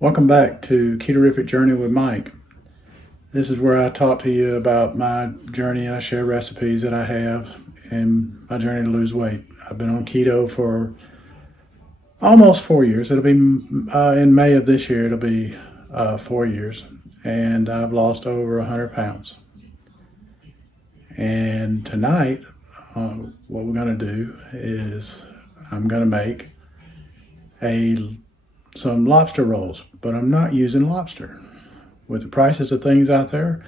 Welcome back to Ketorific Journey with Mike. This is where I talk to you about my journey and I share recipes that I have and my journey to lose weight. I've been on keto for almost 4 years. It'll be in May of this year, it'll be 4 years. And I've lost over 100 pounds. And tonight, what we're going to do is I'm going to make some lobster rolls, but I'm not using lobster. With the prices of things out there,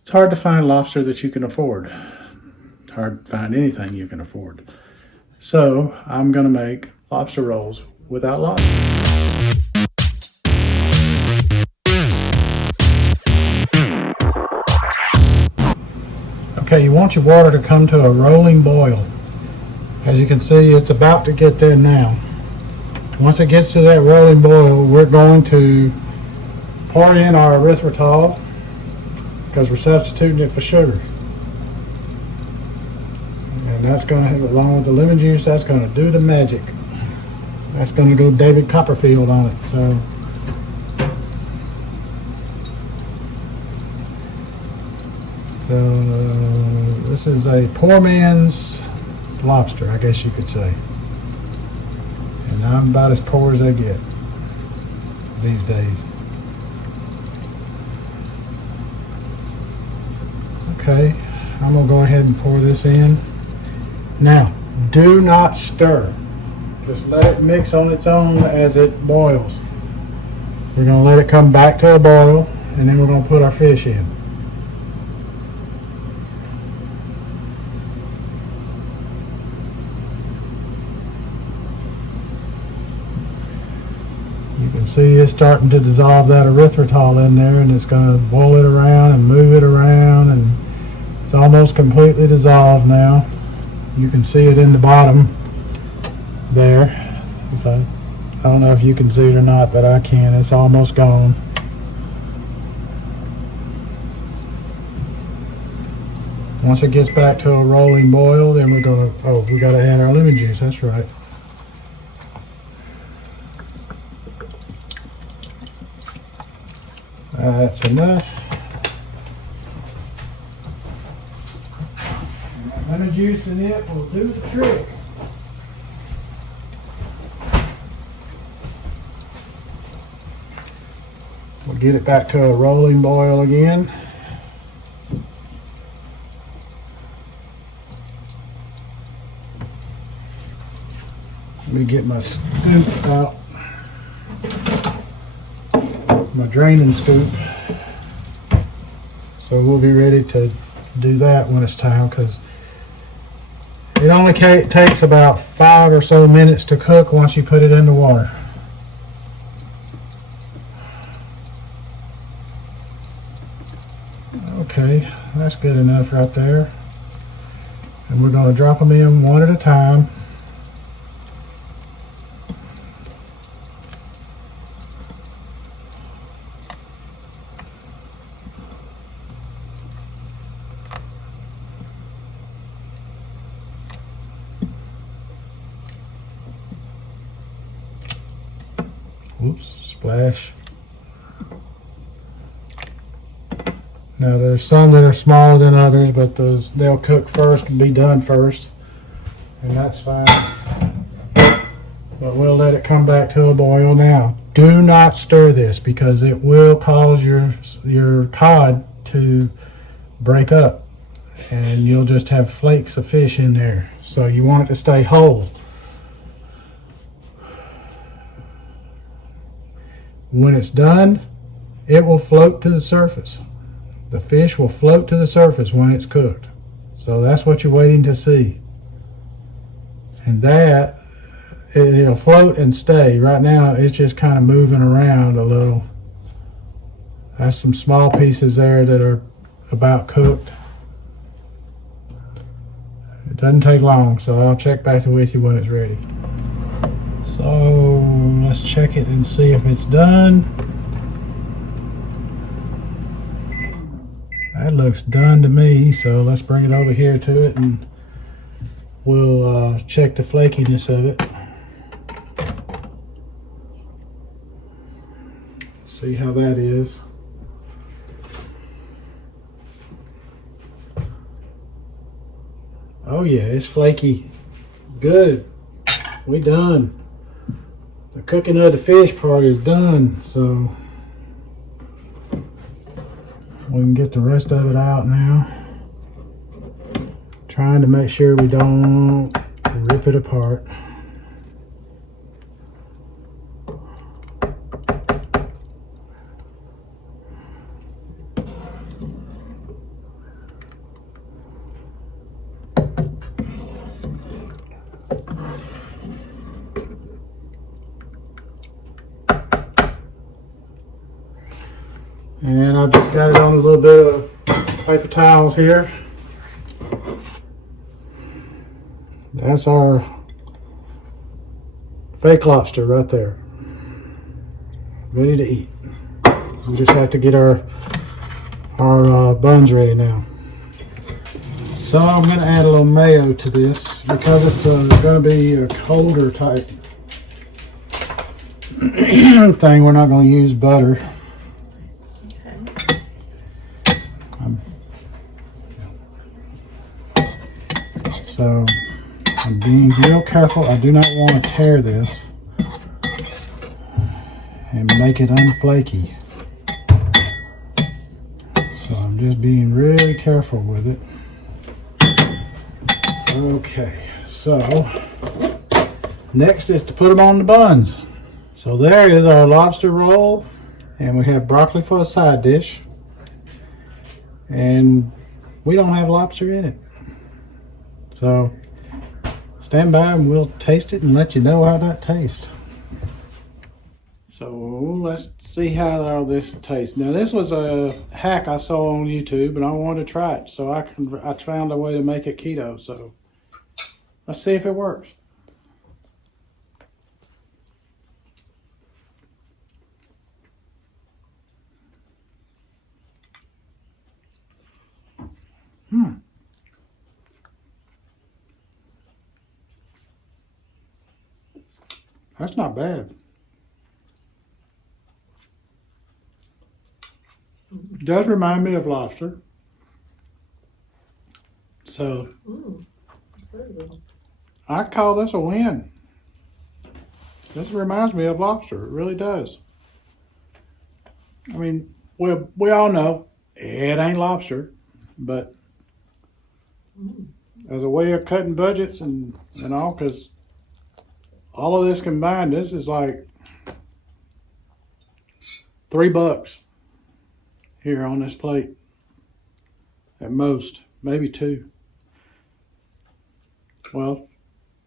it's hard to find lobster that you can afford. It's hard to find anything you can afford. So I'm going to make lobster rolls without lobster. Okay, you want your water to come to a rolling boil. As you can see, it's about to get there now. Once it gets to that rolling boil, we're going to pour in our erythritol because we're substituting it for sugar. And that's going to, along with the lemon juice, that's going to do the magic. That's going to go David Copperfield on it. So this is a poor man's lobster, I guess you could say. And I'm about as poor as I get these days. Okay, I'm going to go ahead and pour this in. Now, do not stir. Just let it mix on its own as it boils. We're going to let it come back to a boil, and then we're going to put our fish in. You can see it's starting to dissolve that erythritol in there, and it's going to boil it around and move it around, and it's almost completely dissolved now. You can see it in the bottom there. I don't know if you can see it or not, but I can. It's almost gone. Once it gets back to a rolling boil, then we're going to, we got to add our lemon juice. That's right. That's enough. And that lemon juice in it will do the trick. We'll get it back to a rolling boil again. Let me get my scoop out. My draining scoop, so we'll be ready to do that when it's time, because it only takes about 5 or so minutes to cook once you put it in the water. Okay, that's good enough right there, and we're going to drop them in one at a time. Oops, splash. Now there's some that are smaller than others, but they'll cook first and be done first, and that's fine. But we'll let it come back to a boil now. Do not stir this because it will cause your cod to break up, and you'll just have flakes of fish in there. So you want it to stay whole. When it's done, it will float to the surface. The fish will float to the surface when it's cooked. So that's what you're waiting to see. And that, it'll float and stay. Right now, it's just kind of moving around a little. That's some small pieces there that are about cooked. It doesn't take long, so I'll check back with you when it's ready. So let's check it and see if it's done. That looks done to me, so let's bring it over here to it and we'll check the flakiness of it. See how that is. Oh yeah, it's flaky. Good. We done. The cooking of the fish part is done, so we can get the rest of it out now. Trying to make sure we don't rip it apart. And I've just got it on a little bit of paper towels here. That's our fake lobster right there. Ready to eat. We just have to get our buns ready now. So I'm going to add a little mayo to this because it's going to be a colder type thing. We're not going to use butter. So I'm being real careful. I do not want to tear this and make it unflaky. So I'm just being really careful with it. Okay, so next is to put them on the buns. So there is our lobster roll, and we have broccoli for a side dish. And we don't have lobster in it. So stand by and we'll taste it and let you know how that tastes. So let's see how all this tastes. Now this was a hack I saw on YouTube and I wanted to try it. So I found a way to make it keto. So let's see if it works. That's not bad. It does remind me of lobster. So I call this a win. This reminds me of lobster. It really does. I mean, we all know it ain't lobster, but as a way of cutting budgets and all, because all of this combined, this is like $3 here on this plate. At most, maybe $2. Well,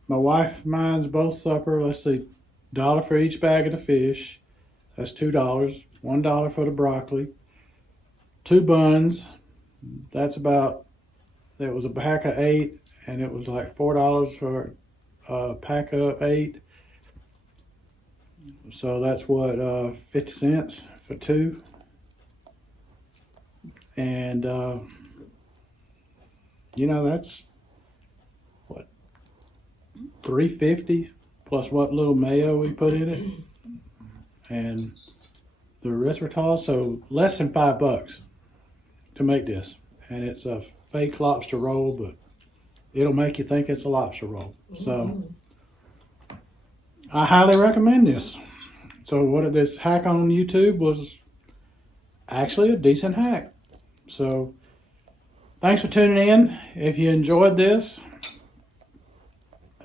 my wife, mine's both supper. Let's see, $1 for each bag of the fish. That's $2. $1 for the broccoli. 2 buns. That's about, it was a pack of 8, and it was like $4 for a pack of 8. So that's what, 50 cents for 2. And, you know, that's what, $3.50 plus what little mayo we put in it. And the erythritol, so less than $5 to make this. And it's a fake lobster roll, but it'll make you think it's a lobster roll. So I highly recommend this. So what this hack on YouTube was actually a decent hack. So thanks for tuning in. If you enjoyed this,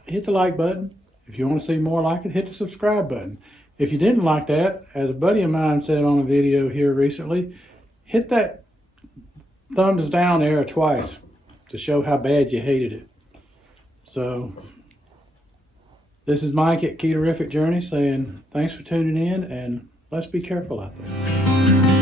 hit the like button. If you want to see more like it, hit the subscribe button. If you didn't like that, as a buddy of mine said on a video here recently, hit that thumbs down arrow twice to show how bad you hated it. So this is Mike at Ketorific Journey saying thanks for tuning in, and let's be careful out there.